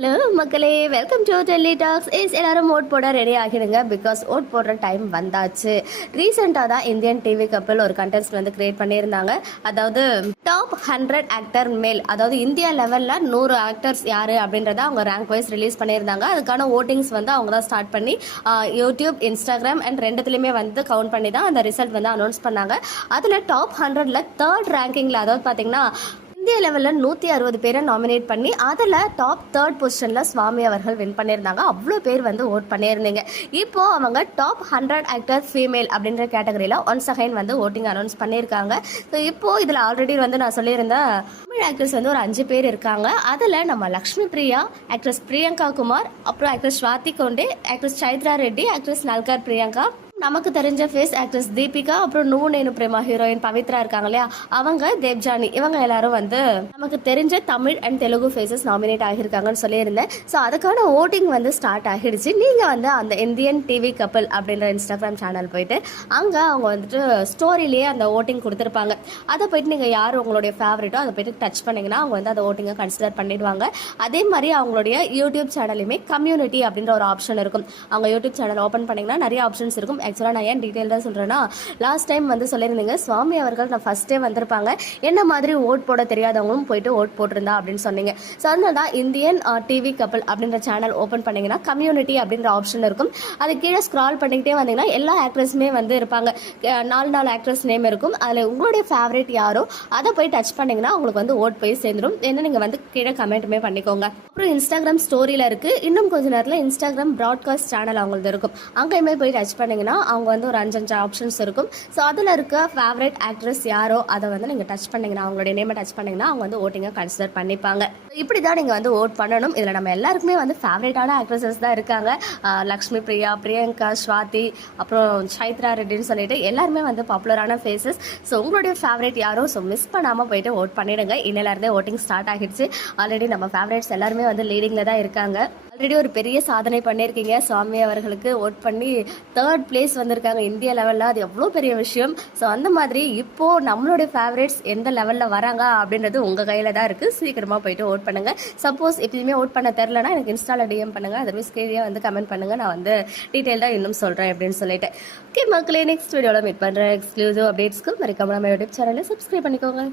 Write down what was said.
Hello மக்களே, welcome to Delhi tax. எல்லாரும் vote போட ரெடி ஆகிடுங்க. பிகாஸ் ஓட் போடுற டைம் வந்தாச்சு. ரீசெண்டாக தான் இந்தியன் டிவி கப்பல் ஒரு கண்டெஸ்ட் வந்து கிரியேட் பண்ணியிருந்தாங்க. அதாவது டாப் 100 ஆக்டர் மேல், அதாவது இந்தியா லெவலில் 100 ஆக்டர்ஸ் யார் அப்படின்றத அவங்க ரேங்க் வைஸ் ரிலீஸ் பண்ணியிருந்தாங்க. அதுக்கான ஓட்டிங்ஸ் வந்து அவங்க தான் ஸ்டார்ட் பண்ணி யூடியூப், இன்ஸ்டாகிராம் அண்ட் ரெண்டுத்துலேயுமே வந்து கவுண்ட் பண்ணி தான் அந்த ரிசல்ட் வந்து அனௌன்ஸ் பண்ணாங்க. அதில் டாப் 100ல் 3rd ரேங்கிங்கில், அதாவது பார்த்தீங்கன்னா இந்திய லெவலில் 160 பேரை நாமினேட் பண்ணி அதில் டாப் 3rd பொசிஷனில் சுவாமி அவர்கள் வின் பண்ணியிருந்தாங்க. அவ்வளோ பேர் வந்து ஓட் பண்ணியிருந்தீங்க. இப்போது அவங்க டாப் 100 ஆக்டர் ஃபீமேல் அப்படின்ற கேட்டகரியில் ஒன்ஸ் அகைன் வந்து ஓட்டிங் அனௌன்ஸ் பண்ணியிருக்காங்க. ஸோ இப்போது இதில் ஆல்ரெடி வந்து நான் சொல்லியிருந்தேன், தமிழ் ஆக்ட்ரஸ் வந்து ஒரு 5 பேர் இருக்காங்க. அதில் நம்ம லக்ஷ்மி பிரியா, ஆக்ட்ரஸ் பிரியங்கா குமார், அப்புறம் actress Swathi Konde, actress Chaitra Reddy, actress Nalkar Priyanka, நமக்கு தெரிஞ்ச ஃபேஸ் ஆக்ட்ரஸ் தீபிகா, அப்புறம் நூனேனு பிரேமா ஹீரோயின் பவித்ரா இருக்காங்க இல்லையா, அவங்க தேவ்ஜானி, இவங்க எல்லாரும் வந்து நமக்கு தெரிஞ்ச Tamil and Telugu faces nominate ஆகியிருக்காங்கன்னு சொல்லியிருந்தேன். ஸோ அதுக்கான ஓட்டிங் வந்து ஸ்டார்ட் ஆகிடுச்சு. நீங்கள் வந்து அந்த இந்தியன் டிவி கப்பல் அப்படின்ற இன்ஸ்டாகிராம் சேனல் போயிட்டு அங்கே அவங்க வந்துட்டு ஸ்டோரியிலேயே அந்த ஓட்டிங் கொடுத்துருப்பாங்க. அதை போயிட்டு நீங்கள் யார் உங்களுடைய ஃபேவரட்டோ அதை போயிட்டு டச் பண்ணிங்கன்னா அவங்க வந்து அந்த ஓட்டிங்கை கன்சிடர் பண்ணிடுவாங்க. அதே மாதிரி அவங்களுடைய யூடியூப் சேனல்லையுமே கம்யூனிட்டி அப்படின்ற ஒரு ஆப்ஷன் இருக்கும். அவங்க யூடியூப் சேனல் ஓப்பன் பண்ணிங்கன்னா நிறைய ஆப்ஷன்ஸ் இருக்கும். ஆக்சுவலாக நான் ஏன் டீட்டெயில் தான் சொல்கிறேன்னா, லாஸ்ட் டைம் வந்து சொல்லியிருந்தீங்க சுவாமி அவர்கள் நான் ஃபஸ்ட்டே வந்திருப்பாங்க, என்ன மாதிரி ஓட் போட தெரியாதவங்களும் போயிட்டு ஓட் போட்டிருந்தா அப்படின்னு சொன்னீங்க. ஸோ அதனால தான் இந்தியன் டிவி கப்பல் அப்படின்ற சேனல் ஓப்பன் பண்ணிங்கன்னா கம்யூனிட்டி அப்படின்ற ஆப்ஷன் இருக்கும். அது கீழே ஸ்க்ரால் பண்ணிக்கிட்டே வந்தீங்கன்னா எல்லா ஆக்ட்ரஸுமே வந்து இருப்பாங்க. 4 ஆக்ட்ரஸ் நேம் இருக்கும். அதில் உங்களுடைய ஃபேவரட் யாரோ அதை போய் டச் பண்ணிங்கன்னா உங்களுக்கு வந்து ஓட் போய் சேர்ந்துடும். என்ன நீங்கள் வந்து கீழே கமெண்ட்டுமே பண்ணிக்கோங்க. அப்புறம் இன்ஸ்டாகிராம் ஸ்டோரியில் இருக்குது. இன்னும் கொஞ்சம் நேரத்தில் இன்ஸ்டாகிராம் ப்ராட்காஸ்ட் சேனல் அவங்களுக்கு இருக்கும். அங்கேயுமே போய் டச் பண்ணிங்கன்னா அவங்க வந்து ஒரு 5 ஆப்ஷன்ஸ் இருக்கும். ஸோ அதில் இருக்க ஃபேவரட் ஆக்ட்ரஸ் யாரோ அதை வந்து நீங்கள் டச் பண்ணிங்கன்னா, அவங்களுடைய நேமை டச் பண்ணிங்கன்னா அவங்க வந்து ஓட்டிங்கை கன்சிடர் பண்ணிப்பாங்க. இப்படி தான் நீங்கள் வந்து ஓட் பண்ணணும். இதில் நம்ம எல்லாருக்குமே வந்து ஃபேவரட்டான ஆக்ட்ரஸஸ் தான் இருக்காங்க. லக்ஷ்மி பிரியா, பிரியங்கா, ஸ்வாதி, அப்புறம் சைத்ரா ரெட்டின்னு சொல்லிட்டு எல்லாருமே வந்து பாப்புலரான ஃபேஸஸ். ஸோ உங்களுடைய ஃபேவரட் யாரோ, ஸோ மிஸ் பண்ணாமல் போயிட்டு ஓட் பண்ணிடுங்க. இன்னிலேருந்தே ஓட்டிங் ஸ்டார்ட் ஆகிடுச்சு. ஆல்ரெடி நம்ம ஃபேவரட்ஸ் எல்லாருமே வந்து லீடிங்கில் தான் இருக்காங்க. ஆல்ரெடி ஒரு பெரிய சாதனை பண்ணியிருக்கீங்க. சுவாமி அவர்களுக்கு ஓட் பண்ணி 3rd பிளேஸ் வந்திருக்காங்க இந்தியா லெவலில். அது எவ்வளோ பெரிய விஷயம். ஸோ அந்த மாதிரி இப்போது நம்மளுடைய ஃபேவரட்ஸ் எந்த லெவலில் வராங்க அப்படின்றது உங்கள் கையில் தான் இருக்குது. சீக்கிரமாக போயிட்டு ஓட் பண்ணுங்கள். சப்போஸ் எப்பயுமே ஓட் பண்ண தெரிலனா எனக்கு இன்ஸ்டாவில் டிஎம் பண்ணுங்கள். அதர்வைஸ் கீழே வந்து கமெண்ட் பண்ணுங்கள். நான் வந்து டீட்டெயில்டாக இன்னும் சொல்கிறேன் அப்படின்னு சொல்லிட்டு. ஓகே மக்களே, நெக்ஸ்ட் வீடியோவில் மீட் பண்ணுறேன். எக்ஸ்க்ளூசிவ் அப்டேட்ஸ்க்கு மறக்காம நம்ம யூடியூப் சேனலை சப்ஸ்கிரைப் பண்ணிக்கோங்க.